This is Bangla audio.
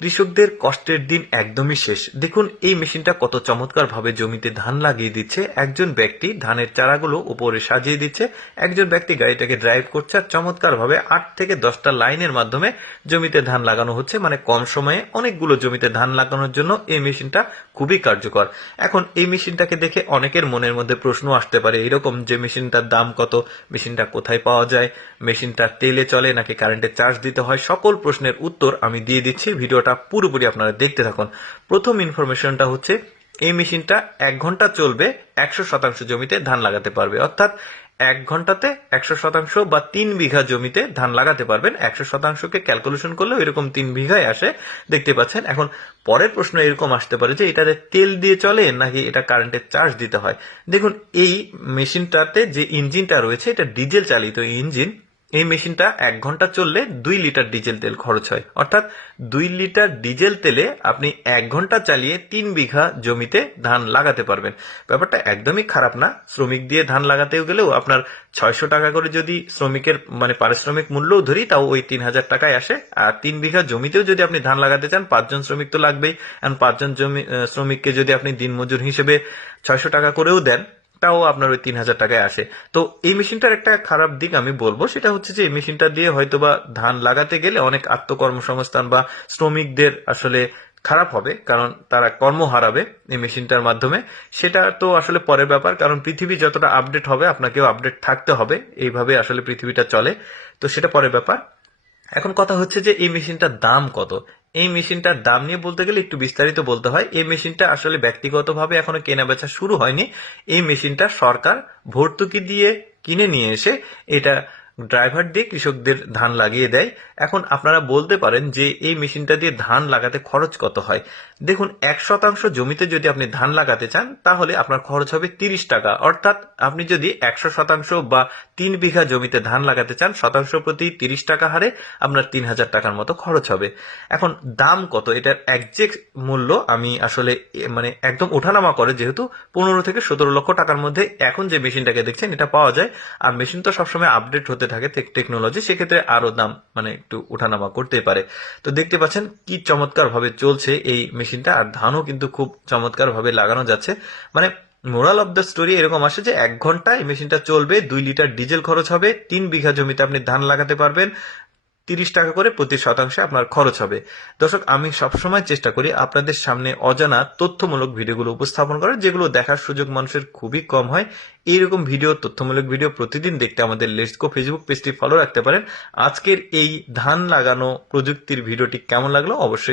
কৃষকদের কষ্টের দিন একদমই শেষ। দেখুন এই মেশিনটা কত চমৎকার ভাবে জমিতে ধান লাগিয়ে দিচ্ছে। একজন ব্যক্তি ধানের চারাগুলো উপরে সাজিয়ে দিচ্ছে, একজন ব্যক্তি গাড়িটাকে ড্রাইভ করছে, আর চমৎকার ভাবে 8 থেকে 10টা লাইনের মাধ্যমে জমিতে ধান লাগানো হচ্ছে। মানে কম সময়ে অনেকগুলো জমিতে ধান লাগানোর জন্য এই মেশিনটা খুবই কার্যকর। এখন এই মেশিনটাকে দেখে অনেকের মনের মধ্যে প্রশ্ন আসতে পারে এরকম যে মেশিনটার দাম কত, মেশিনটা কোথায় পাওয়া যায়, মেশিনটা তেলে চলে নাকি কারেন্টে চার্জ দিতে হয়, সকল প্রশ্নের উত্তর আমি দিয়ে দিচ্ছি। ভিডিওটা পুরোপুরি আপনারা দেখতে থাকুন। প্রথম ইনফরমেশনটা হচ্ছে এই মেশিনটা 1 ঘন্টা চলবে, 100% জমিতে ধান লাগাতে পারবে। অর্থাৎ 1 ঘন্টাতে 100% বা 3 বিঘা জমিতে ধান লাগাতে পারবেন। 100%কে ক্যালকুলেশন করলেও এরকম 3 বিঘায় আসে, দেখতে পাচ্ছেন। এখন পরের প্রশ্ন এরকম আসতে পারে যে এটাতে তেল দিয়ে চলে নাকি এটা কারেন্টের চার্জ দিতে হয়। দেখুন এই মেশিনটাতে যে ইঞ্জিনটা রয়েছে এটা ডিজেল চালিত ইঞ্জিন। এই মেশিনটা 1 ঘন্টা চললে 2 লিটার ডিজেল তেল খরচ হয়। অর্থাৎ 2 লিটার ডিজেল তেলে আপনি 1 ঘন্টা চালিয়ে 3 বিঘা জমিতে ধান লাগাতে পারবেন। ব্যাপারটা একদমই খারাপ না। শ্রমিক দিয়ে ধান লাগাতেও গেলেও আপনার 600 টাকা করে যদি শ্রমিকের মানে পারিশ্রমিক মূল্যও ধরি, তাও ওই 3000 টাকায় আসে। আর 3 বিঘা জমিতেও যদি আপনি ধান লাগাতে চান, 5 জন শ্রমিক তো লাগবেই। আর 5 জন শ্রমিককে যদি আপনি দিনমজুর হিসেবে 600 টাকা করেও দেন, তাও আপনার ওই 3000 টাকায় আসে। তো এই মেশিনটার একটা খারাপ দিক আমি বলবো, সেটা হচ্ছে যে এই মেশিনটা দিয়ে হয়তোবা ধান লাগাতে গেলে অনেক আত্মকর্মসংস্থান বা শ্রমিকদের আসলে খারাপ হবে, কারণ তারা কর্ম হারাবে এই মেশিনটার মাধ্যমে। সেটা তো আসলে পরের ব্যাপার, কারণ পৃথিবী যতটা আপডেট হবে আপনাকেও আপডেট থাকতে হবে, এইভাবে আসলে পৃথিবীটা চলে। তো সেটা পরের ব্যাপার। এখন কথা হচ্ছে যে এই মেশিনটার দাম কত। এই মেশিনটার দাম নিয়ে বলতে গেলে একটু বিস্তারিত বলতে হয়। এই মেশিনটা আসলে ব্যক্তিগতভাবে এখনো কেনা বেচা শুরু হয়নি। এই মেশিনটা সরকার ভর্তুকি দিয়ে কিনে নিয়ে এসে এটা ড্রাইভার দিয়ে কৃষকদের ধান লাগিয়ে দেয়। এখন আপনারা বলতে পারেন যে এই মেশিনটা দিয়ে ধান লাগাতে খরচ কত হয়। দেখুন 100% জমিতে যদি আপনি ধান লাগাতে চান তাহলে আপনার খরচ হবে 30 টাকা। অর্থাৎ আপনি যদি 100% বা 3 বিঘা জমিতে ধান লাগাতে চান, শতাংশ প্রতি 30 টাকা হারে আপনার 3000 টাকার মতো খরচ হবে। এখন দাম কত, এটার একজ্যাক্ট মূল্য আমি আসলে মানে একদম ওঠানামা করে, যেহেতু 15 থেকে 17 লক্ষ টাকার মধ্যে এখন যে মেশিনটাকে দেখছেন এটা পাওয়া যায়। আর মেশিন তো সবসময় আপডেট হতে থাকে টেকনোলজি, সেক্ষেত্রে আরো দাম মানে একটু ওঠানামা করতে পারে। তো দেখতে পাচ্ছেন কি চমৎকার ভাবে চলছে এই মেশিনটা, আর ধানও কিন্তু খুব চমৎকার ভাবে লাগানো যাচ্ছে। মানে মোরাল অফ দ্য স্টোরি এরকম আসে যে 1 ঘন্টায় এই মেশিনটা চলবে, 2 লিটার ডিজেল খরচ হবে, 3 বিঘা জমিতে আপনি ধান লাগাতে পারবেন, 30 টাকা করে প্রতি শতাংশে আপনার খরচ হবে। দর্শক, আমি সবসময় চেষ্টা করি আপনাদের সামনে অজানা তথ্যমূলক ভিডিওগুলো উপস্থাপন করার, যেগুলো দেখার সুযোগ মানুষের খুবই কম হয়। এইরকম ভিডিও, তথ্যমূলক ভিডিও প্রতিদিন দেখতে আমাদের লেটস গো ফেসবুক পেজটি ফলো রাখতে পারেন। আজকের এই ধান লাগানো প্রযুক্তির ভিডিওটি কেমন লাগলো অবশ্যই